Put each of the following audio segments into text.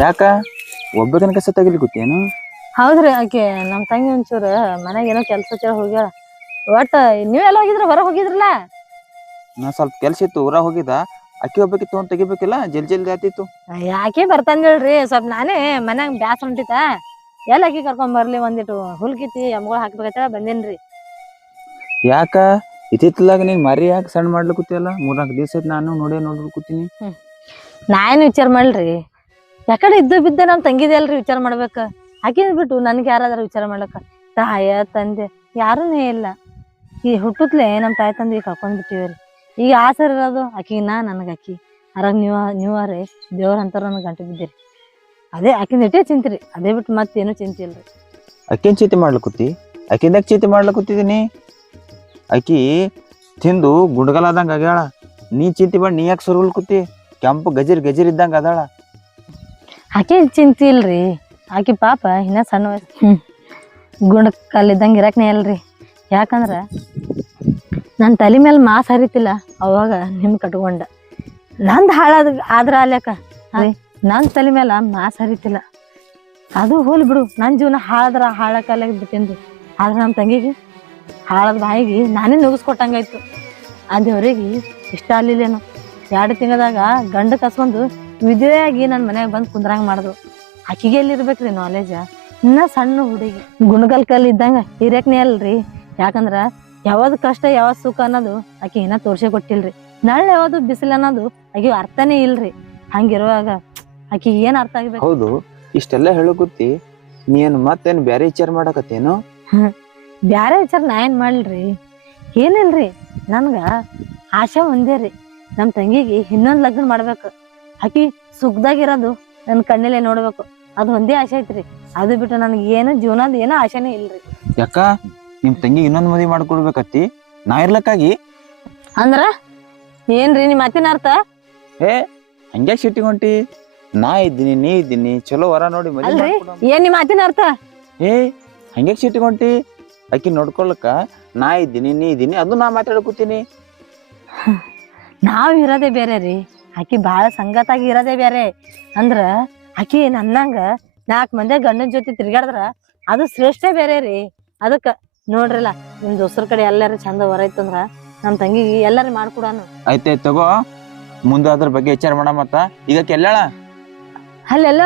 ಯಾಕ ಒಬ್ಬಕಿನ ಕಸ ತೆಗಿಲಿಕತ್ತೇನು? ಹೌದ್ರಿ, ಆಕೆ ನಮ್ ತಂಗಿ ಒಂಚೂರು ಮನ್ಯಾಗ ಏನೋ ಕೆಲ್ಸ ಹೋಗ್ಯಾಳ. ಒಟ್ಟ ನೀವೆಲ್ಲ ಹೋಗಿದ್ರ, ಹೊರ ಹೋಗಿದ್ರಲ್ಲ? ನಾ ಸ್ವಲ್ಪ ಕೆಲ್ಸ ಇತ್ತು, ಊರಾಗ ಹೋಗಿದ್ದ. ಅಕ್ಕಿ ಒಬ್ಬಕಿ ತಗೊಂಡ್ ತೆಗಿಬೇಕಿಲ್ಲ, ಜಲ್ದಿ ಆತಿತ್ತು. ಯಾಕೆ ಬರ್ತಾನ್ರಿ, ಸ್ವಲ್ಪ ನಾನೇ ಮನ್ಯಾಗ ಬ್ಯಾಸ್ ಹೊಂಟಿತ. ಎಲ್ಲ ಅಕ್ಕಿ ಕರ್ಕೊಂಡ್ ಬರ್ಲಿ, ಒಂದಿಟ್ಟು ಹುಲ್ಕಿತಿ ಎಮ್ಗಳು ಹಾಕ್ಬೇಕಂತ ಬಂದೇನ್ರಿ. ಯಾಕ ಇತ್ತಿತ್ಲಾಗ ನೀನ್ ಮರಿ ಯಾಕೆ ಸಣ್ಣ ಮಾಡ್ಲಿಕತ್ತಿಯಲ್ಲ? 3-4 ದಿವಸ ಆಯ್ತು ನಾನು ನೋಡ್ಲಿಕತ್ತೀನಿ. ನಾ ಏನ್ ವಿಚಾರ ಮಾಡ್ರಿ, ಯಾಕಡೆ ಇದ್ದು ಬಿದ್ದ ನಮ್ ತಂಗಿದೆ ಅಲ್ರಿ ವಿಚಾರ ಮಾಡ್ಬೇಕ. ಆಕಿದ್ ಬಿಟ್ಟು ನನ್ಗೆ ಯಾರಾದ್ರೂ ವಿಚಾರ ಮಾಡ್ಲಕ್ಕ? ತಾಯ ತಂದೆ ಯಾರೂನೇ ಇಲ್ಲ. ಈ ಹುಟ್ಟುತ್ಲೆ ನಮ್ ತಾಯಿ ತಂದೆ ಕಳ್ಕೊಂಡ್ ಬಿಟ್ಟಿವ್ರಿ. ಈಗ ಆಸರ್ ಇರೋದು ಆಕಿನ ನನಗ. ಆಕಿ ಅರಾಗ ನೀವಾರೇ ದೇವ್ರ ಅಂತಾರ ನನಗೆ ಗಂಟು ಬಿದ್ದೀರಿ. ಅದೇ ಆಕಿನ ಇಟ್ಟೇ ಚಿಂತ್ರಿ, ಅದೇ ಬಿಟ್ಟು ಮತ್ತೇನು ಚಿಂತೆ ಇಲ್ರಿ. ಅಕ್ಕಿನ ಚೀತಿ ಮಾಡ್ಲಿಕತ್ತಿ? ಅಕ್ಕಿಂದಾಗ ಚೀತಿ ಮಾಡ್ಲಿಕತ್ತಿದ್ದೀನಿ. ಅಕ್ಕಿ ತಿಂದು ಗುಂಡಗಲಾದಂಗ ಆಗ್ಯಾಳ. ನೀ ಚಿಂತಿ ಮಾಡಿ ನೀ ಯಾಕೆ ಸುರುಲ್ಕುತ್ತಿ? ಕೆಂಪು ಗಜಿರ್ ಇದ್ದಂಗ ಅದಾಳ. ಆಕೆ ಚಿಂತೆ ಇಲ್ರಿ, ಆಕಿ ಪಾಪ ಇನ್ನ ಸಣ್ಣ ವಯಸ್ಸು ಗುಂಡ ಕಲ್ಲಿದ್ದಂಗ ಇರಕ್ನೇ ಅಲ್ರಿ. ಯಾಕಂದ್ರ ನನ್ನ ತಲೆ ಮೇಲೆ ಮಾಸ್ ಹರಿತಿಲ್ಲ, ಅವಾಗ ನಿಮ್ ಕಟ್ಕೊಂಡ. ನಂದು ಆದ್ರ ಅಲ್ಯಾಕ ನನ್ ತಲೆ ಮೇಲೆ ಮಾಸ್ ಹರಿತಿಲ್ಲ, ಅದು ಹೋಲ್ ಬಿಡು. ನನ್ ಜೀವನ ಹಾಳಕಲ್ಲ ಬಿಟ್ಟೇನ್ರಿ. ಆದ್ರ ನಮ್ ತಂಗಿಗೆ ಹಾಳದ ಬಾಯಿಗೆ ನಾನೇ ನುಗ್ಸ್ಕೊಟ್ಟಂಗಾಯ್ತು. ಆ ದೇವ್ರಿಗೆ ಇಷ್ಟ ಆಗ್ಲಿಲ್ಲೇನು. 2 ತಿಂಗಳದಾಗ ಗಂಡ ಕಸ್ಕೊಂಡು ವಿಧವೆಯಾಗಿ ನನ್ನ ಮನ್ಯಾಗ ಬಂದು ಕುಂದ್ರಂಗ ಮಾಡಿದ್ರು. ಆಕಿಗೆ ಎಲ್ಲಿರ್ಬೇಕ್ರಿ ನಾಲೆಜ? ಇನ್ನ ಸಣ್ಣ ಹುಡುಗಿ ಗುಣಗಲ್ ಕಲ್ ಇದ್ದಂಗ ಇರಕ್ನೇ ಅಲ್ರಿ. ಯಾಕಂದ್ರ ಯಾವ್ದು ಕಷ್ಟ ಯಾವ್ದು ಸುಖ ಅನ್ನೋದು ಆಕಿ ಇನ್ನ ತೋರ್ಸೆ ಕೊಟ್ಟಿಲ್ರಿ. ನಾಳೆ ಯಾವ್ದು ಬಿಸಿಲು ಅನ್ನೋದು ಆಕಿ ಅರ್ಥನೇ ಇಲ್ರಿ. ಹಂಗಿರುವಾಗ ಆಕಿ ಏನ್ ಅರ್ಥ ಆಗ್ಬೇಕು? ಹೌದು, ಇಷ್ಟೆಲ್ಲ ಹೇಳಕತ್ತಿ ನೀನ್ ಮತ್ತೇನ್ ಬ್ಯಾರೆ ವಿಚಾರ ಮಾಡಕತ್ತೇನು? ಬ್ಯಾರೆ ವಿಚಾರ ನಾ ಏನ್ ಮಾಡ್ಲ್ರಿ, ಏನಿಲ್ರಿ. ನನ್ಗ ಆಶೆ ಒಂದೇ ರೀ, ನಮ್ ತಂಗಿಗೆ ಇನ್ನೊಂದ್ ಲಗ್ನ ಮಾಡ್ಬೇಕು. ಆಕಿ ಸುಖದಾಗಿರೋದು ನನ್ ಕಣ್ಣಲ್ಲೇ ನೋಡ್ಬೇಕು, ಅದು ಒಂದೇ ಆಸೆ ಐತ್ರಿ. ಅದು ಬಿಟ್ಟು ನನ್ಗೆ ಏನು ಜೀವನದ ಏನೋ ಆಸೆನೇ ಇಲ್ರಿ. ಯಾಕ ನಿಮ್ ತಂಗಿ ಇನ್ನೊಂದ್ ಮದ್ವಿ ಮಾಡ್ಕೊಡ್ಬೇಕತ್ತಿ? ನಾ ಇರ್ಲಕ್ಕಾಗಿ ಅಂದ್ರ ಏನ್ರಿ ನಿಮ್ ಮಾತಿನ ಅರ್ಥ? ಹಂಗ್ಯಾಕ್ ಸಿಟ್ಟಿಗೆ ಹೊಂಟಿ? ನಾ ಇದ್ದೀನಿ, ನೀ ಇದ್ದೀನಿ, ಚಲೋ ವರ ನೋಡಿ ಅಲ್ರಿ, ಏನ್ ನಿಮ್ ಮಾತಿನ ಅರ್ಥ? ಹಂಗ್ಯಾಕ್ ಸಿಟ್ಟಿಗೆ ಹೊಂಟಿ? ಆಕಿ ನೋಡ್ಕೊಳಕ ನಾ ಇದ್ದೀನಿ, ನೀ ಇದ್ದೀನಿ, ಅದು ನಾ ಮಾತಾಡ್ಕೊತೀನಿ. ನಾವ್ ಇರೋದೇ ಬೇರೆ ರೀ, ಆಕಿ ಬಾಳ ಸಂಗತಾಗಿ ಇರೋದೇ ಬೇರೆ. ಅಂದ್ರ ಆಕಿ ನನ್ನಂಗ 4 ಮಂದಿ ಗಂಡನ ಜೊತೆ ತಿರ್ಗಾಡಿದ್ರ ಅದು ಶ್ರೇಷ್ಠ ಬೇರೆ ರೀ. ಅದಕ್ಕ ನೋಡ್ರಿಲ್ಲ, ನಿಮ್ ದೋಸ್ತರ ಕಡೆ ಎಲ್ಲಾರು ಚಂದ ಹೊರೈತಂದ್ರ ನಮ್ ತಂಗಿಗೆ ಎಲ್ಲಾರು ಮಾಡ್ಕೊಡಾನು. ಆಯ್ತಾಯ್ತು ತಗೋ, ಮುಂದೆ ಅದ್ರ ಬಗ್ಗೆ ವಿಚಾರ ಮಾಡ. ಮತ್ತ ಈಗ ಕೆಲ್ಲಾಳ ಅಲ್ಲೆಲ್ಲ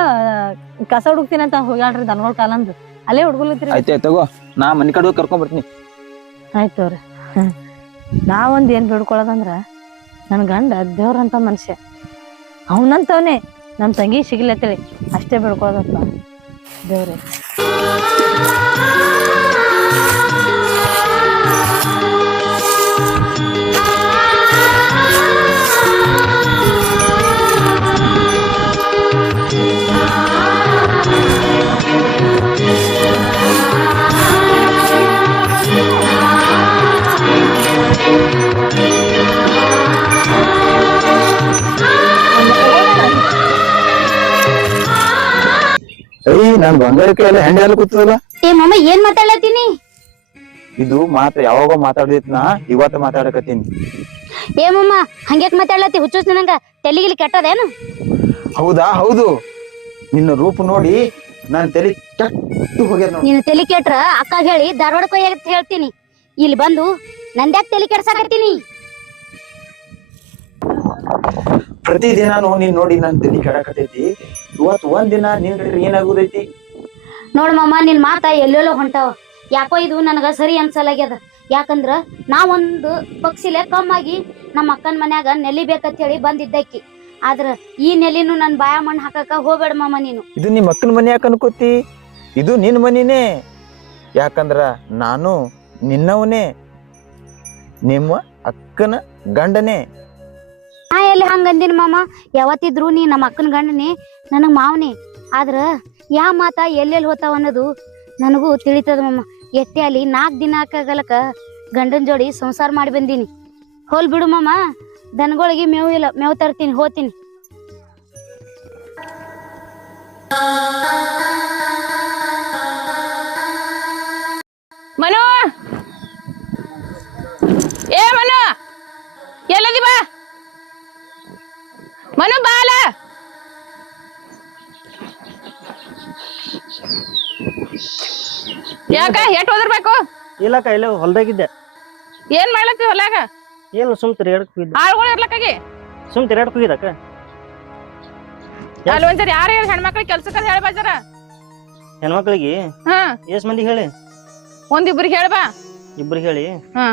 ಕಸ ಹುಡುಕ್ತೀನಿ ಅಂತ ಹೋಗ್ಯಾಳ್ರಿ, ದನಗಳ ಕಾಲಂದು ಅಲ್ಲೇ ಹುಡ್ಕೊಳತ್ರಿ. ಆಯ್ತಾಯ್ತು ತಗೋ, ನಾ ಮನೆ ಕಡೆ ಹೋಗಿ ಕರ್ಕೊಂಡ್ ಬರ್ತೀನಿ. ಆಯ್ತವ್ರಿ. ನಾವೊಂದ್ ಏನ್ ಬೇಡ್ಕೊಳದಂದ್ರ, ನನ್ ಗಂಡ ದೇವ್ರಂತ ಮನುಷ್ಯ, ಅವನಂತವನೇ ನಮ್ ತಂಗಿ ಸಿಗ್ಲತ್ತೇಳಿ ಅಷ್ಟೇ ಬೇಡ್ಕೊಳದಪ್ಪ ದೇವ್ರೆ. ನಾನ್ ಬಂಗಾರಕ್ಕೆ ಎಲ್ಲ ಹೆಂಡ ಎಲ್ಲ ಕೂತದಲ್ಲ. ಮಮ್ಮ ಏನ್ ಮಾತಾಡ್ಲತ್ತೀನಿ? ಇದು ಯಾವಾಗ ಮಾತಾಡಿದ್ನ ಇವತ್ತು ಮಾತಾಡಕತ್ತೀನಿ. ಮಮ್ಮ ಹಂಗ್ಯಾಕ್ ಮಾತಾಡ್ಲತ್ತಿ? ಹುಚ್ಚುಸ್ ನಂಗ ತೆಲಿಗಿಲಿ ಕೆಟ್ಟದೇನು? ಹೌದಾ? ಹೌದು, ನಿನ್ನ ರೂಪ ನೋಡಿ ನಾನ್ ತಲೆ ಕೆಟ್ಟು ಹೋಗ್ಯಾರ. ನೀನು ತಲಿ ಕೆಟ್ರ ಅಕ್ಕ ಹೇಳಿ ಧಾರವಾಡಕ್ಕೆ ಹೋಗಿ ಹೇಳ್ತೀನಿ. ಇಲ್ಲಿ ಬಂದು ನಂದ್ಯಾಕ್ ತಲಿ ಕೆಡ್ಸಾಕತ್ತೀನಿ? ಪ್ರತಿದಿನ ನೀನ್ ನೋಡಿ ನನ್ ತಲೆ ಕೆಡಕತೈತಿ. ಇವತ್ ಒಂದಿನ ನಿನ್ ಏನಾಗುದೈತಿ ನೋಡ್ ಮಮ್ಮ, ನಿನ್ ಮಾತ ಎಲ್ಲೆಲ್ಲೋ ಹೊಂಟಾವ. ಯಾಕೋ ಇದು ನನಗ ಸರಿ ಅನ್ಸಲಾಗ್ಯದ. ಯಾಕಂದ್ರ ನಾವೊಂದು ಪಕ್ಷಿಲೆ ಕಮ್ಮಾಗಿ ನಮ್ಮ ಅಕ್ಕನ ಮನ್ಯಾಗ ನೆಲಿ ಬೇಕಂತ ಹೇಳಿ ಬಂದಿದ್ದಕ್ಕಿ. ಆದ್ರ ಈ ನೆಲಿನು ನನ್ ಬಾಯ ಮಣ್ಣು ಹಾಕಕ ಹೋಗ್ಬೇಡ ಮಮ್ಮ ನೀನು. ಇದು ನಿಮ್ ಅಕ್ಕನ ಮನೆ ಯಾಕೆ ಅನ್ಕೋತಿ? ಇದು ನಿನ್ ಮನಿನೇ. ಯಾಕಂದ್ರ ನಾನು ನಿನ್ನವನೇ, ನಿಮ್ಮ ಅಕ್ಕನ ಗಂಡನೇ. ನಾ ಎಲ್ಲಿ ಹಂಗಂದಿನ ಮಾಮ? ಯಾವತ್ತಿದ್ರು ನೀ ನಮ್ಮ ಅಕ್ಕನ ಗಂಡನೇ, ನನಗ್ ಮಾವನೇ. ಆದ್ರ ಯಾ ಮಾತ ಎಲ್ಲೆಲ್ಲಿ ಹೋತಾವ ಅನ್ನೋದು ನನಗೂ ತಿಳಿತದ ಮಮ್ಮ. ಎಟ್ಟೆ ಅಲ್ಲಿ 4 ದಿನ ಆಗಲಕ ಗಂಡನ ಜೋಡಿ ಸಂಸಾರ ಮಾಡಿ ಬಂದೀನಿ. ಹೋಲ್ ಬಿಡು ಮಾಮ, ದನಗಳಿಗೆ ಮೇವು ಇಲ್ಲ, ಮೇವು ತರ್ತೀನಿ, ಹೋತೀನಿ. ಮನು, ಮನು ಎಲ್ಲದಿ? ಬಾ ಮನು, ಬಾಲ ಯಾಕ ಎಟ್ ಹೋದಿರ್ಬೇಕು? ಇಲ್ಲಕ್ಕ ಇಲ್ಲೇ ಹೊಲ್ದಾಗಿದ್ದೆ. ಏನ್ ಮಾಡ್ಲತ್ತಿ ಹೊಲ್ಯಾಗ? ಏನು ಸುಮ್ ತಿರ್ಗಾಡಕ್ ಹೋಗಿದ್ದೆ. ಆಳ್ಗಳು ಇರ್ಲಕ್ಕಾಗಿ ಸುಮ್ ತಿರ್ಗಾಡಕ್ ಹೋಗಿದ್ದಕ್ಕ. ಅಲ್ಲಿ ಒಂದ್ಸರಿ ಯಾರ ಹೆಣ್ಮಕ್ಳಿಗೆ ಕೆಲ್ಸಕ್ಕ ಹೇಳ ಬಾಜಾರ. ಹೆಣ್ಮಕ್ಳಿಗೆ ಹಾ ಎಷ್ಟ್ ಮಂದಿಗೆ ಹೇಳಿ? ಒಂದಿಬ್ರಿಗೆ ಹೇಳ್ಬಾ. ಇಬ್ರಿಗೆ ಹೇಳಿ. ಹಾ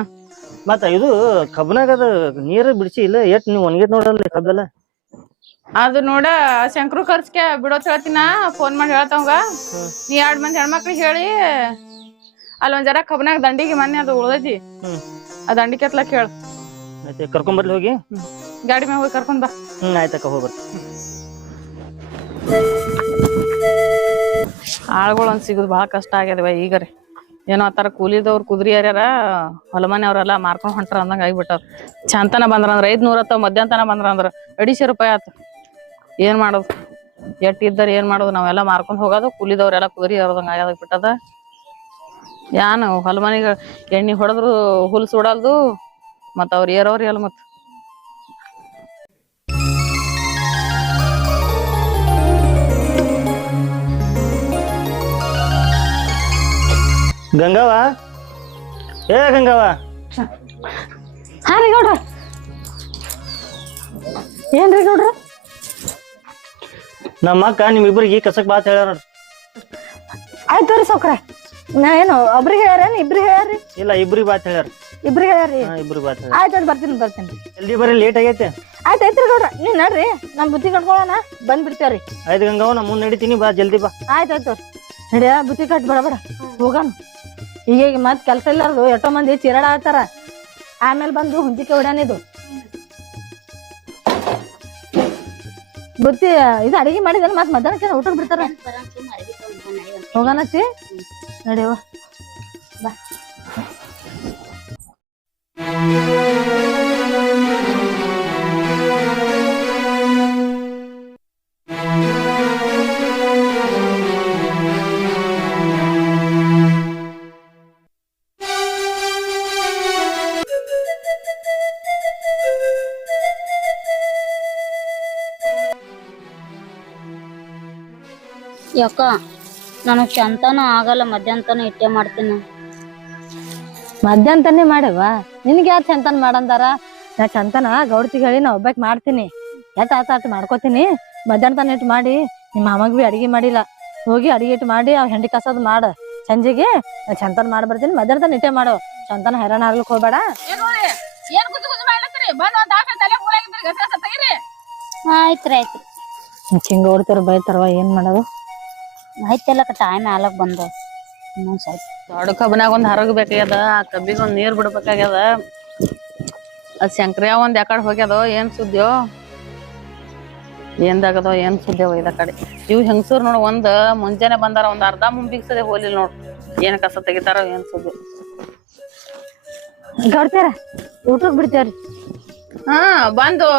ಮತ್ತ ಇದು ಕಬ್ಬನಾಗ ಅದ ನೀರ್ ಬಿಡಿಸಿ ಇಲ್ಲ ಎಟ್ ನೀವ್ ಒಣಗೇತ್ ನೋಡಲ್ರಿ ಕಬ್ಬೆಲ್ಲ. ಅದು ನೋಡ ಶಂಕರು ಖರ್ಚ್ಗೆ ಬಿಡೋತ್ ಹೇಳ್ತೀನ, ಫೋನ್ ಮಾಡಿ ಹೇಳ್ತಾವಂಗ. ನೀ 2 ಮಂದಿ ಹೆಣ್ಮಕ್ಳಿಗೆ ಹೇಳಿ ಅಲ್ಲಿ ಒಂದ್ ಜರ ಕಬ್ಬನಾಗ ದಂಡಿಗೆ ಮೊನ್ನೆ ಅದು ಉಳ್ದೈತಿ, ಆ ದಂಡಿ ಕೆತ್ಲಕ್ ಹೇಳ. ಆಯ್ತು ಕರ್ಕೊಂಬರ್ಲಿ ಹೋಗಿ. ಗಾಡಿ ಮ್ಯಾಗ ಹೋಗಿ ಕರ್ಕೊಂಡ್ ಬಾ. ಆಯ್ತಕ್ಕ ಹೋಗ್ಬರ್ರಿ. ಆಳ್ಗಳು ಒಂದ್ ಸಿಗುದು ಬಾಳ ಕಷ್ಟ ಆಗ್ಯದವ ಈಗರಿ. ಏನೋ ಆತರ ಕೂಲಿದವ್ರು ಕುದುರಿ ಹರ್ಯಾರ, ಹೊಲಮನೆ ಅವ್ರೆಲ್ಲಾ ಮಾರ್ಕೊಂಡ್ ಹೊಂಟ್ರ ಅಂದಂಗ ಆಗಿಬಿಟ್ಟಾರ. ಚಂತನ ಬಂದ್ರಂದ್ರ 500 ಅಥವಾ ಮಧ್ಯಾಹ್ನ ಬಂದ್ರಂದ್ರ 250 ರೂಪಾಯಿ ಆತು. ಏನ್ ಮಾಡೋದು? ಎಟ್ ಇದ್ದಾರ ಏನ್ ಮಾಡೋದು? ನಾವೆಲ್ಲಾ ಮಾರ್ಕೊಂಡ್ ಹೋಗೋದು, ಕೂಲಿದವ್ರೆಲ್ಲಾ ಕುದುರಿ ಹರದಂಗ ಆಗ್ಯದ ಬಿಟ್ಟದ. ಯಾನು ಹೊಲಮನಿಗ ಎಣ್ಣಿ ಹೊಡೆದ್ರು ಹುಲ್ ಸುಡಲ್ದು, ಮತ್ತ ಅವ್ರ ಏರವ್ರಿ ಅಲ್ಲ. ಮತ್ ಗಂಗಾವ, ಏ ಗಂಗಾವ. ಹಾ ರೀ ಗೌಡ್ರ. ಏನ್ರಿ ಗೌಡ್ರ? ನಮ್ಮ ಅಕ್ಕ ನಿಮ್ಮಿಬ್ರಿಗೆ ಕಸಕ್ ಬಾತ್ ಹೇಳ್ಯಾರ ನೋಡ್ರಿ. ಆಯ್ತು ರೀ ಸೌಕ್ರ. ನಾ ಏನು ಒಬ್ರಿಗೆ ಹೇಳ್ಯಾರೇನು ಇಬ್ರಿಗೆ ಹೇಳ್ಯಾರಿ? ಇಲ್ಲ ಇಬ್ರಿಗೆ ಬಾತ್ ಹೇಳ್ಯಾರ. ಇಬ್ರಿಗೆ ಹೇಳ್ಯಾರಿ? ಇಬ್ರಿಗೆ ಬಾತ್ ಹೇಳ್ಯಾರ. ಆಯ್ತು ಬರ್ತೀನಿ ಬರ್ತೀನಿ. ಜಲ್ದಿ ಬರ್ರಿ, ಲೇಟ್ ಆಗೈತೆ. ಆಯ್ತಾಯ್ತ್ರಿ ಗೌಡ್ರ, ನೀವ್ ನಡ್ರಿ, ನಮ್ ಬುತ್ತಿ ಕಟ್ಕೊಳ್ಳೋಣ, ಬಂದ್ ಬಿಡ್ತೇವ್ರಿ. ಆಯ್ತು ಗಂಗಾವ, ನಾ ಮುಂದ್ ನಡಿತೀನಿ, ಬಾ ಜಲ್ದಿ ಬಾ. ಆಯ್ತಾಯ್ತು ನಡಿಯ, ಬುತ್ತಿ ಕಟ್ ಬೇಡ ಬೇಡ ಹೋಗೋಣ. ಈಗ ಮತ್ ಕೆಲ್ಸ ಇಲ್ಲಾರ್ದು ಎಷ್ಟೋ ಮಂದಿ ಚಿರಾಡ ಆಡ್ತಾರ, ಆಮೇಲೆ ಬಂದು ಹುಂಚಿಕೆ ಹೊಡ್ಯಾನಿದು ಬುತ್ತಿ. ಇದು ಅಡಿಗೆ ಮಾಡಿದಲ್ಲ, ಮತ್ ಮಧ್ಯಾಹ್ನಕ್ಕೆ ಊಟಕ್ಕೆ ಬಿಡ್ತಾರ. ಹೋಗೋಣಚ್ಚಿ, ನಡಿಯವ ಬಾ. ಯಾಕ ನನಗ್ ಚಂತನ ಆಗಲ್ಲ, ಮಧ್ಯಾಹ್ನ ಇಟ್ಟೆ ಮಾಡ್ತೀನಿ. ಮಧ್ಯಾಹ್ನನೇ ಮಾಡವ, ನಿನ್ಗೆ ಯಾರು ಚಂತನ ಮಾಡಂದಾರ? ನಾ ಚಂತನ ಗೌಡ್ತಿಗೆ ಹೇಳಿ ನಾ ಒಬ್ಬಾಕ್ ಮಾಡ್ತೀನಿ, ಎಟ್ ಆತ ಮಾಡ್ಕೋತೀನಿ. ಮಧ್ಯಾಹ್ನ ಇಟ್ಟು ಮಾಡಿ, ನಿಮ್ಮ ಮಾಮಗ್ ಬಿ ಅಡಿಗೆ ಮಾಡಿಲ್ಲ, ಹೋಗಿ ಅಡಿಗೆ ಇಟ್ಟು ಮಾಡಿ ಅವ್ ಹೆಂಡಿ ಕಸದ್ ಮಾಡ. ಸಂಜೆಗೆ ನಾ ಚಂತನ ಮಾಡ್ಬರ್ತೀನಿ, ಮಧ್ಯಾಹ್ನ ಇಟ್ಟೆ ಮಾಡು. ಚಂತನ ಹೈರಾಣ ಆಗ್ಲಿಕ್ ಹೋಗ್ಬೇಡ. ಆಯ್ತ್ರಿ ಆಯ್ತ್ರಿ. ಹಿಂಗ ಓಡ್ತಾರ ಬೈತಾರವ, ಏನ್ ಮಾಡೋದು? ಆಯ್ತಲ್ಲ ಟೈಮ್ ಆಲಕ್ ಬಂದ. ಇನ್ನೊಂದ್ ಸ್ವಲ್ಪ ದೊಡ್ಡ ಕಬ್ಬನಾಗ ಒಂದ್ ಹರಗ್ ಬೇಕಾಗ್ಯದ, ಆ ಕಬ್ಬಿಗೆ ಒಂದ್ ನೀರ್ ಬಿಡ್ಬೇಕಾಗ್ಯದ. ಅದ್ ಶಂಕ್ರಿಯ ಒಂದ್ ಯಾಕಡೆ ಹೋಗ್ಯದೋ, ಏನ್ ಸುದ್ದಿಯೋ ಏನ್ದಾಗದೋ, ಏನ್ ಸುದ್ದಿಯೋ ಇದ ಕಡೆ. ಇವ್ ಹೆಂಗಸೂರ್ ನೋಡ್ ಒಂದ್ ಮುಂಜಾನೆ ಬಂದಾರ, ಒಂದ್ ಅರ್ಧ ಮುಂಬಿಗ್ಸದೆ ಹೋಲಿಲ್ ನೋಡ್, ಏನ್ ಕಸ ತೆಗಿತಾರ ಏನ್ ಸುದ್ದಿ. ಗೌಡ್ತಾರ ಊಟಕ್ ಬಿಡ್ತೇವ್ರಿ. ಹಾ ಬಂದು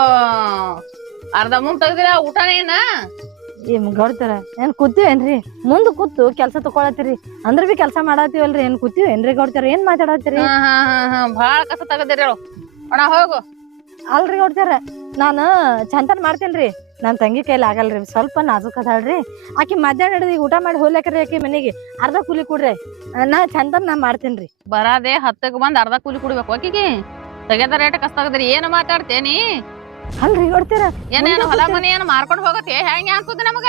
ಅರ್ಧ ಮುಂದ್ ತೆಗ್ದಿರ ಊಟನೇ ಏನ? ಗೌಡ್ತಾರ ಏನ್ ಕೂತೀವೇನ್ರಿ? ಮುಂದ್ ಕೂತು ಕೆಲ್ಸ ತಕೊಳತ್ತೀರಿ ಅಂದ್ರ ಬಿ ಕೆಲ್ಸ ಮಾಡಾತೀವಲ್ರಿ, ಏನ್ ಕೂತೀವೇನ್ರಿ ಗೌಡ್ತಾರ? ಏನ್ ಮಾತಾಡತ್ತೀರಿ? ಭಾಳ ಕಸ ತಗದಿರಿ ಹೇಳು ಅಣ್ಣ. ಹೋಗು. ಅಲ್ರಿ ಗೌಡ್ತಾರ, ನಾನು ಚಂತನ್ ಮಾಡ್ತೇನ್ರಿ, ನನ್ ತಂಗಿ ಕೈಲಿ ಆಗಲ್ರಿ, ಸ್ವಲ್ಪ ನಾಜುಕ್ ಅದಾಳ್ರಿ. ಆಕಿ ಮಧ್ಯಾಹ್ನ ಹಿಡಿದು ಊಟ ಮಾಡಿ ಹೋಗ್ಲಾಕ್ರಿ ಆಕಿ ಮನೆಗೆ, ಅರ್ಧ ಕೂಲಿ ಕೊಡ್ರಿ. ನಾ ಚಂತನ್ ನಾ ಮಾಡ್ತೇನ್ರಿ. ಬರಾದೆ 10ಕ್ಕೆ ಬಂದ್ ಅರ್ಧ ಕೂಲಿ ಕುಡಿಬೇಕು ಆಕಿಗೆ. ತೆಗೆದ ರೇಟ್ ಕಷ್ಟ ಆಗದ್ರಿ, ಏನ್ ಮಾತಾಡ್ತೇನಿ? ಅಲ್ರಿ ಗೌಡ್ತಾರ, ಏನೇನು ಹೊಲ ಮನೆ ಏನು ಮಾರ್ಕೊಂಡ್ ಹೋಗತ್ತೆ ಹೆಂಗ ಅನ್ಸುದ ನಮಗ?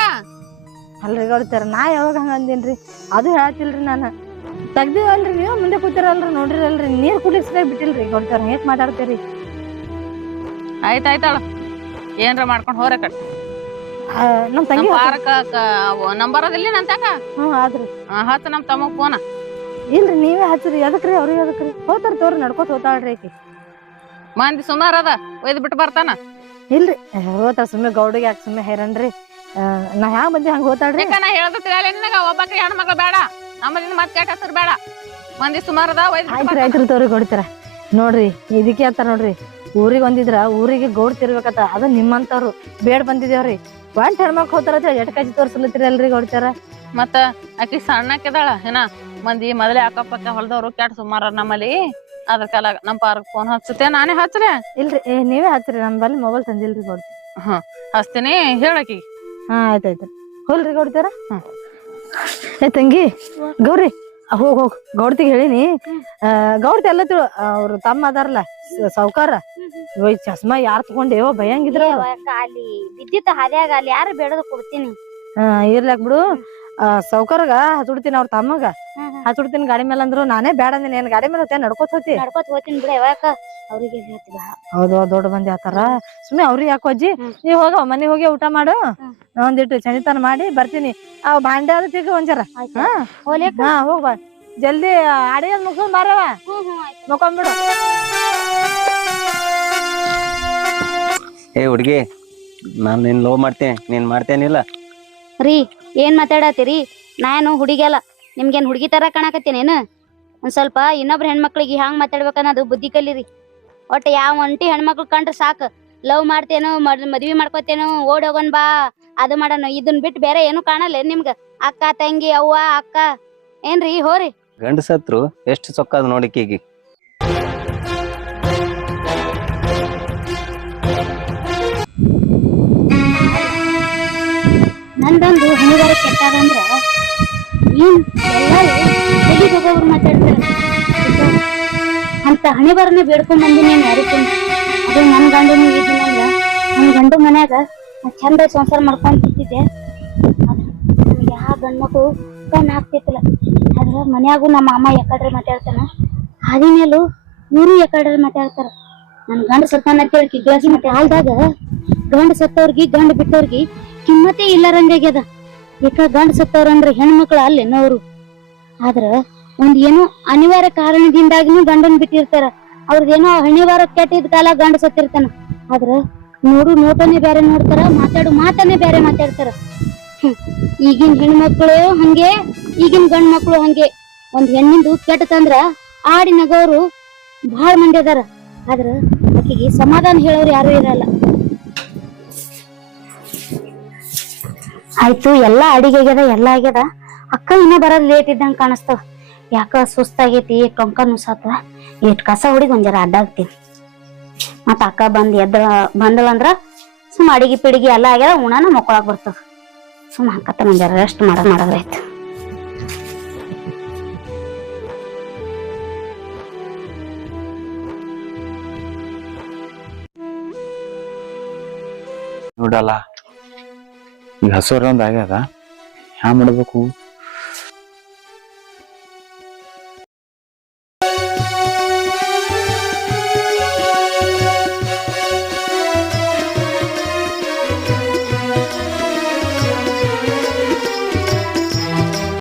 ಅಲ್ರಿ ಗೌಡ್ತಾರ, ನಾ ಯಾವಾಗ ಹಂಗ ಅಂದೇನ್ರಿ? ಅದು ಹೇಳತ್ತಿಲ್ರಿ. ನಾನು ತೆಗ್ದಿವಲ್ರಿ, ನೀವು ಮುಂದೆ ಕೂತಿರಲ್ರಿ, ನೋಡ್ರಿರಲ್ರಿ, ನೀರ್ ಕುಡಿಸ್ಲೇ ಬಿಟ್ಟಿಲ್ರಿ ಗೌಡ್ತಾರ. ಹೇಗ್ ಮಾತಾಡ್ತೀರಿ? ಆಯ್ತಾಯ್ತಾಳ, ಏನ್ರ ಮಾಡ್ಕೊಂಡ್ ಹೋರ ಕಟ್. ನಮ್ ತಂಗಿ ಪಾರ್ಕ ನಂಬರ್ ಅದಿಲ್ಲ ನಂತಾಕ? ಆದ್ರಿ ಹತ್ತು ನಮ್ ತಮ್ಮಗ್ ಫೋನ. ಇಲ್ರಿ ನೀವೇ ಹಚ್ಚ್ರಿ. ಅದಕ್ರಿ ಅವ್ರಿಗೆ ಅದಕ್ರಿ ಹೋತಾರ ತೋರಿ, ನಡ್ಕೋತ ಹೋತಾಳ್ರಿ ಆಕಿ. ಮಂದಿ ಸುಮಾರ ಅದ, ಒಯ್ದು ಬಿಟ್ಟು ಬರ್ತಾನ. ಇಲ್ರಿ ಹೋತಾಳ, ಸುಮ್ಮನೆ ಗೌಡಿಗೆ ಯಾಕೆ ಸುಮ್ಮನೆ ಹೈರಣ್ರಿ? ನಾ ಹ್ಯಾಂಗ ಬಂದಿ ಹಂಗ ಹೋತಾಳ್ರಿ. ನಾ ಹೇಳದ ತಿಳಿಯಲ್ಲ ನಿನಗ, ಒಬ್ಬಾಕಿ ಹೆಣ್ಣು ಮಕ್ಳು ಬೇಡ, ನಮ್ಮದಿಂದ ಮತ್ ಕೆಟ್ಟ ಹೆಸರು ಬೇಡ. ಮಂದಿ ಸುಮಾರ ಅದ, ಆಯ್ತ್ರಿ ಆಯ್ತ್ರಿ ತೋರಿ ಗೌಡ್ತಾರ. ನೋಡ್ರಿ ಇದಕ್ಕೆ ಅಂತ ನೋಡ್ರಿ, ಊರಿಗೆ ಒಂದಿದ್ರ ಊರಿಗೆ ಗೌಡ್ ತಿರ್ಬೇಕತ್ತ, ಅದು ನಿಮ್ಮಂತವ್ರು ಬೇಡ ಬಂದಿದೇವ್ರಿ. ಒಂಟ್ ಹೆಣ್ಮಕ್ ಹೋತಾರ ಎಟ್ಕಾಜಿ ತೋರ್ಸಲತ್ತೀರಿ ಅಲ್ರಿ ಗೌಡ್ತಾರ. ಮತ್ತ ಆಕಿ ಸಣ್ಣಕ್ಕಿದಾಳ ಏನ, ಮಂದಿ ಮೊದಲೇ ಅಕ್ಕಪಕ್ಕ ಹೊಲದವ್ರು ಕೆಟ್ಟ ಸುಮಾರ ನಮ್ಮಲ್ಲಿ. ಅದ್ರ ಕಾಲ ನಮ್ ಪಾರ್ಕ್ ಫೋನ್ ಹಚ್ಚುತ್ತೆ, ನಾನೇ ಹಚ್ಚ್ರೆ? ಇಲ್ರಿ ನೀವೇ ಹಚ್ಚ್ರಿ, ನನ್ ಬಲ್ಲಿ ಮೊಬೈಲ್ ತಂದಿಲ್ರಿ ಗೌಡ್ತಿ. ಹ್ಮ್ ಹಚ್ತೀನಿ, ಹೇಳಕಿ. ಆಯ್ತಾಯ್ತ್ರಿ. ಹೋಲ್ರಿ ಗೌಡ್ತಾರ. ಏ ತಂಗಿ ಗೌರಿ ಹೋಗ್ ಗೌಡ್ತಿಗೆ ಹೇಳಿನಿ ಗೌಡ್ತಿ ಎಲ್ಲ ಅವ್ರ ತಮ್ಮ ಅದಾರಲ್ಲ ಸಾವ್ಕಾರ ಇವಾಗ ಚಸ್ಮಾ ಯಾರ್ ತಗೊಂಡೇವೋ ಭಯಂಗಿದ್ರ ಅಲ್ಲಿ ಬಿದ್ದಿತ್ತ ಹಾದ್ಯಾಗ ಅಲ್ಲಿ ಯಾರು ಬೇಡದ ಕೊಡ್ತೀನಿ. ಇರ್ಲಾಕ್ ಬಿಡು ಸಾವ್ಕಾರಗ ಹಚ್ಬಿಡ್ತೀನಿ ಅವ್ರ ತಮ್ಮಗ ಹಚ್ಬಿಡ್ತೀನಿ ಗಾಡಿ ಮೇಲೆ ಅಂದ್ರು ನಾನೇ ಬೇಡ ಅಂದಿನಿ ಏನ್ ಗಾಡಿ ಮೇಲೆ ಹೋಗ್ತೇನೆ ನಡ್ಕೋತ ಹೋತಿ ನಡ್ಕೋತ ಹೋಗ್ತೀನಿ ಬಿಡ ಯಾವಾಗ ಅವ್ರಿಗೆ ಹೌದು ದೊಡ್ಡ ಮಂದಿ ಆತಾರ ಸುಮ್ನೆ ಅವ್ರಿಗೆ ಯಾಕೋ ಅಜ್ಜಿ ನೀವ್ ಹೋಗ ಮನೆಗ್ ಹೋಗಿ ಊಟ ಮಾಡು ಒಂದಿಟ್ಟು ಚಂದಿತನ ಮಾಡಿ ಬರ್ತೀನಿ ಅವ್ ಭಾಂಡೆ ಆದ ತಿರ್ಗಿ ಒಂಜಾರ ಹಾ ಹೋಗ್ ಬಾ ಜಲ್ದಿ ಅಡಿಗೆ ಮುಗಿಸ್ಕೊಂಡ್ ಬಾರವ ಮುಕೊಂಡ್ಬಿಡು. ಏ ಹುಡ್ಗಿ ನಾನ್ ನಿನ್ ಲವ್ ಮಾಡ್ತೇನೆ ನೀನ್ ಮಾಡ್ತೇನಿಲ್ಲ ರೀ ಏನ್ ಮಾತಾಡತ್ತೀರಿ? ನಾನು ಹುಡುಗಿಯಲ್ಲ, ನಿಮ್ಗೇನ್ ಹುಡುಗಿ ತರ ಕಾಣಕತ್ತೇನೇನು? ಒಂದ್ ಸ್ವಲ್ಪ ಇನ್ನೊಬ್ರ ಹೆಣ್ಮಕ್ಳಿಗೆ ಹ್ಯಾಂಗ್ ಮಾತಾಡ್ಬೇಕನ್ನೋದು ಬುದ್ಧಿ ಕಲೀರಿ. ಒಟ್ಟ ಯಾವ ಒಂಟಿ ಹೆಣ್ಮಕ್ಳು ಕಂಡ್ರೆ ಸಾಕು ಲವ್ ಮಾಡ್ತೇನೋ ಮದ್ವಿ ಮಾಡ್ಕೋತೇನೋ ಓಡ್ ಹೋಗೋನ್ ಬಾ ಅದು ಮಾಡೋಣ ಇದನ್ ಬಿಟ್ಟು ಬೇರೆ ಏನು ಕಾಣಲ್ಲ ನಿಮ್ಗ? ಅಕ್ಕ ತಂಗಿ ಅವ್ವ ಅಕ್ಕ ಏನ್ರಿ ಹೋರಿ ಗಂಡಸತ್ರು ಎಷ್ಟು ಸೊಕ್ಕದ್ ನೋಡಿಕೀಗಿ ನಂದೊಂದು ಹಣಿಗಾರ ಕೆಟ್ಟಾರಂದ್ರ ಏನ್ ಎಲ್ಲಾರು ಎಲ್ಲಿಗೆ ಹೋಗೋರು ಮಾತಾಡ್ತಾರ ಅಂತ ಹಣಿಬಾರನೆ ಬೇಡ್ಕೊಂಡ್ ಬಂದಿನಿ ಯಾರಿಗೂ. ಅದು ನನ್ ಗಂಡನು ಇದನ್ನಲ್ಲ ನನ್ ಗಂಡು ಮನ್ಯಾಗ ಚಂದ ಸಂಸಾರ ಮಾಡ್ಕೊಂತಿದ್ದೆ. ನನ್ಗೆ ಯಾವ ಗಂಡ್ಮಕ್ಳು ಕಣ್ ಹಾಕ್ತಿತ್ತಲ್ಲ. ಆದ್ರ ಮನ್ಯಾಗು ನಮ್ಮ ಅಮ್ಮ ಯಾಕಡ್ರೆ ಮಾತಾಡ್ತಾನ, ಹಾದಿನೇಲು ಇವ್ರು ಯಾಕಡ್ರೆ ಮಾತಾಡ್ತಾರ. ನನ್ ಗಂಡ ಸತ್ತಾನ ಅಂತೇಳಿ ಕಿಗ್ಲಾಸಿ ಮತ್ತೆ ಹಾಲ್ದಾಗ ಗಂಡ ಸತ್ತವ್ರಿಗೆ ಗಂಡ ಬಿಟ್ಟವ್ರಿಗೆ ಕಿಮ್ಮತ್ತೇ ಇಲ್ಲರಂಗಾಗ್ಯದ. ಯಾಕ ಗಂಡ ಸತ್ತವ್ರಂದ್ರ ಹೆಣ್ಮಕ್ಳು ಅಲ್ಲೇನವ್ರು. ಆದ್ರ ಒಂದ್ ಏನೋ ಅನಿವಾರ್ಯ ಕಾರಣದಿಂದಾಗಿನೂ ಗಂಡನ್ ಬಿಟ್ಟಿರ್ತಾರ. ಅವ್ರದೇನೋ ಹಣಿವಾರ ಕೆಟ್ಟಿದ್ ಕಾಲ ಗಂಡ ಸತ್ತಿರ್ತಾನ. ಆದ್ರ ನೋಡು ನೋಟನೇ ಬೇರೆ ನೋಡ್ತಾರ, ಮಾತಾಡು ಮಾತನ್ನೇ ಬೇರೆ ಮಾತಾಡ್ತಾರ. ಈಗಿನ ಹೆಣ್ಮಕ್ಳು ಹಂಗೆ, ಈಗಿನ ಗಂಡ್ ಮಕ್ಳು ಹಂಗೆ. ಒಂದ್ ಹೆಣ್ಣಿಂದು ಕೆಟ್ಟತಂದ್ರ ಆಡಿ ನಗೋರು ಬಹಳ ಮಂದಿ ಅದಾರ. ಆದ್ರ ಆಕಿಗೆ ಸಮಾಧಾನ ಹೇಳೋರು ಯಾರು ಇರಲ್ಲ. ಆಯ್ತು ಎಲ್ಲಾ ಅಡಿಗೆ ಆಗ್ಯದ ಎಲ್ಲಾ ಆಗ್ಯದ. ಅಕ್ಕ ಇನ್ನೂ ಬರೋದ್ ಲೇಟ್ ಇದ್ದಂಗ ಕಾಣಿಸ್ತವ. ಯಾಕ ಸುಸ್ತಾಗೈತಿ, ಟೊಂಕ ನುಸಾತ. ಇಟ್ ಕಸ ಹುಡಿಗ್ ಒಂದ್ ಜರ ಅಡ್ಡಾಗ್ತೀನಿ. ಮತ್ತ ಅಕ್ಕ ಬಂದಳಂದ್ರ ಸುಮ್ ಅಡಿಗೆ ಪಿಡಿಗೆ ಎಲ್ಲಾ ಆಗ್ಯದ, ಉಣಾನ ಮಕ್ಕೊಳಕ್ ಬರ್ತದ. ಸುಮ್ ಹಾಕತ್ತ ಒಂದ್ ಜರ ರೆಸ್ಟ್ ಮಾಡದ್ರಾಯ್ತು. ನೋಡಲ್ಲ ಈಗ ಹಸುರ ಒಂದ್ ಆಗ್ಯದ, ಹ್ಯಾ ಮಾಡ್ಬೇಕು?